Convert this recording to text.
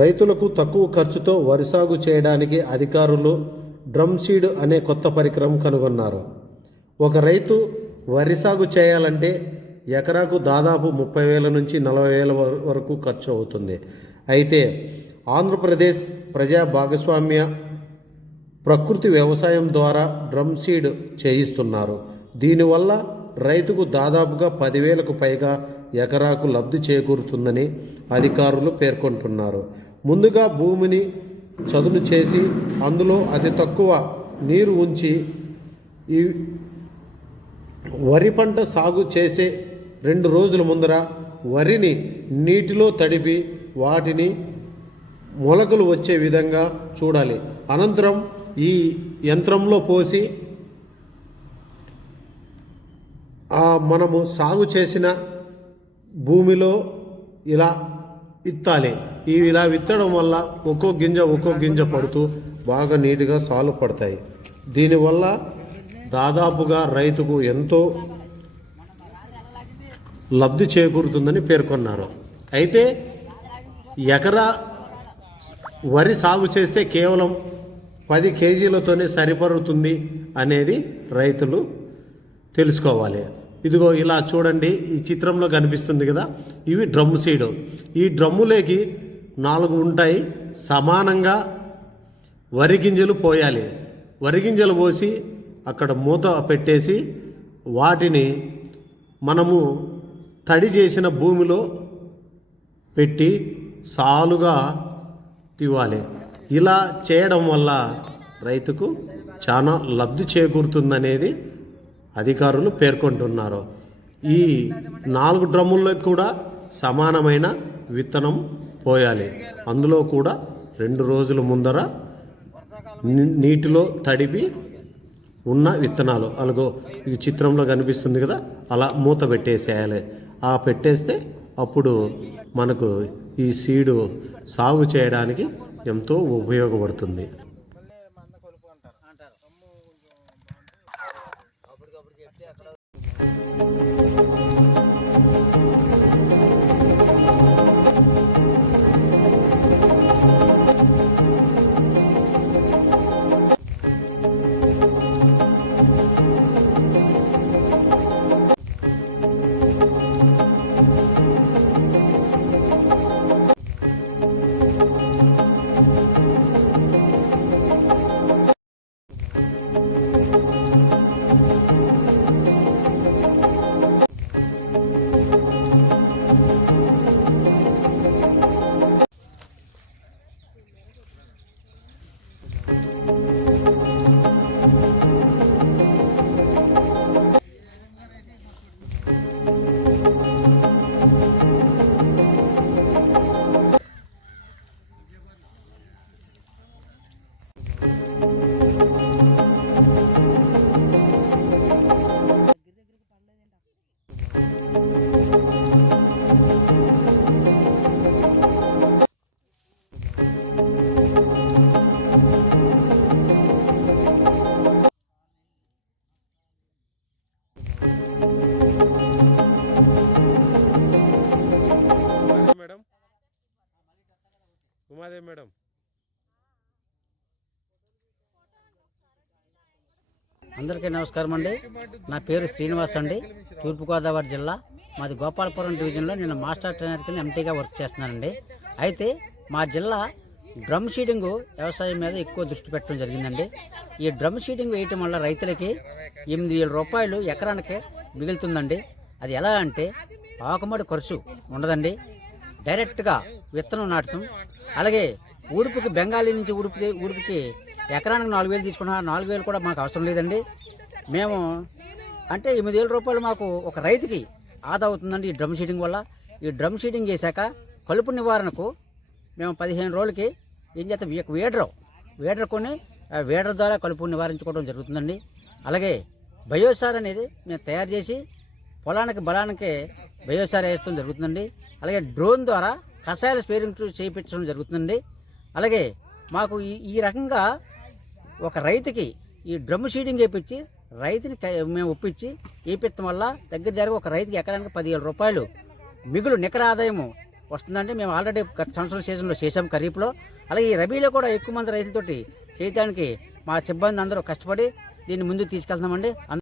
రైతులకు తక్కువ ఖర్చుతో వరి సాగు చేయడానికి అధికారులు డ్రమ్ సీడ్ అనే కొత్త పరికరం కనుగొన్నారు. ఒక రైతు వరి సాగు చేయాలంటే ఎకరాకు దాదాపు 30,000 నుంచి 40,000 వరకు ఖర్చు అవుతుంది. అయితే ఆంధ్రప్రదేశ్ ప్రజా భాగస్వామ్య ప్రకృతి వ్యవసాయం ద్వారా డ్రమ్ సీడ్ చేయిస్తున్నారు. దీనివల్ల రైతుకు దాదాపుగా 10,000కు పైగా ఎకరాకు లబ్ధి చేకూరుతుందని అధికారులు పేర్కొంటున్నారు. ముందుగా భూమిని చదును చేసి అందులో అతి తక్కువ నీరు ఉంచి ఈ వరి పంట సాగు చేసే 2 రోజుల ముందర వరిని నీటిలో తడిపి వాటిని మొలకలు వచ్చే విధంగా చూడాలి. అనంతరం ఈ యంత్రంలో పోసి మనము సాగు చేసిన భూమిలో ఇలా విత్తాలి. ఇలా విత్తడం వల్ల ఒక్కో గింజ పడుతూ బాగా నీట్గా సాలు పడతాయి. దీనివల్ల దాదాపుగా రైతుకు ఎంతో లబ్ధి చేకూరుతుందని పేర్కొన్నారు. అయితే ఎకరా వరి సాగు చేస్తే కేవలం 10 కేజీలతోనే సరిపడుతుంది అనేది రైతులు తెలుసుకోవాలి. ఇదిగో ఇలా చూడండి, ఈ చిత్రంలో కనిపిస్తుంది కదా, ఇవి డ్రమ్ సీడు. ఈ డ్రమ్ములోకి 4 ఉంటాయి. సమానంగా వరి గింజలు పోయాలి. వరి గింజలు పోసి అక్కడ మూత పెట్టేసి వాటిని మనము తడి చేసిన భూమిలో పెట్టి సాలుగా తివ్వాలి. ఇలా చేయడం వల్ల రైతుకు చాలా లబ్ధి చేకూరుతుందనేది అధికారులు పేర్కొంటున్నారు. ఈ 4 డ్రమ్ముల్లో కూడా సమానమైన విత్తనం పోయాలి. అందులో కూడా 2 రోజుల ముందర నీటిలో తడిపి ఉన్న విత్తనాలు అలాగో ఈ చిత్రంలో కనిపిస్తుంది కదా, అలా మూత పెట్టేసేయాలి. పెట్టేస్తే అప్పుడు మనకు ఈ సీడు సాగు చేయడానికి ఎంతో ఉపయోగపడుతుంది. మేడం అందరికీ నమస్కారం అండి. నా పేరు శ్రీనివాస్ అండి, తూర్పుగోదావరి జిల్లా. మాది గోపాలపురం డివిజన్లో నేను మాస్టర్ ట్రైనర్ కింద ఎంటీగా వర్క్ చేస్తున్నానండి. అయితే మా జిల్లా డ్రమ్ షీడింగ్ వ్యవసాయం మీద ఎక్కువ దృష్టి పెట్టడం జరిగిందండి. ఈ డ్రమ్ షీడింగ్ వేయటం వల్ల రైతులకి 8,000 రూపాయలు ఎకరానికి మిగులుతుందండి. అది ఎలా అంటే ఆకుమడి ఖర్చు ఉండదండి, డైరెక్ట్గా విత్తనం నాటుతాం. అలాగే ఉడుపుకి బెంగాలీ నుంచి ఉడుపుకి ఎకరానికి 4,000 తీసుకున్నా 4,000 కూడా మాకు అవసరం లేదండి. మేము అంటే 8,000 రూపాయలు మాకు ఒక రైతుకి ఆదా అవుతుందండి ఈ డ్రమ్ షీడింగ్ వల్ల. ఈ డ్రమ్ షీడింగ్ చేశాక కలుపు నివారణకు మేము 15 రోజులకి ఏం చేస్తాం, వేడర్ కొని వేడర్ ద్వారా కలుపు నివారించుకోవడం జరుగుతుందండి. అలాగే బయోసార్ అనేది మేము తయారు చేసి పొలానికి బలానికి బయోసార్ వేయడం జరుగుతుందండి. అలాగే డ్రోన్ ద్వారా కషాయాల స్పేరింగ్ చేయించడం జరుగుతుందండి. అలాగే మాకు ఈ రకంగా ఒక రైతుకి ఈ డ్రమ్ షీడింగ్ వేయించి రైతుని మేము ఒప్పించి వేయించడం వల్ల దగ్గర ఒక రైతుకి ఎకరానికి 10,000 రూపాయలు మిగులు నికర ఆదాయము వస్తుందంటే మేము ఆల్రెడీ గత సంవత్సరం సీజన్లో చేసాం ఖరీఫ్లో. అలాగే ఈ రబీలో కూడా ఎక్కువ మంది రైతులతోటి చేయడానికి మా సిబ్బంది అందరూ కష్టపడి దీన్ని ముందుకు తీసుకెళ్తున్నామండి.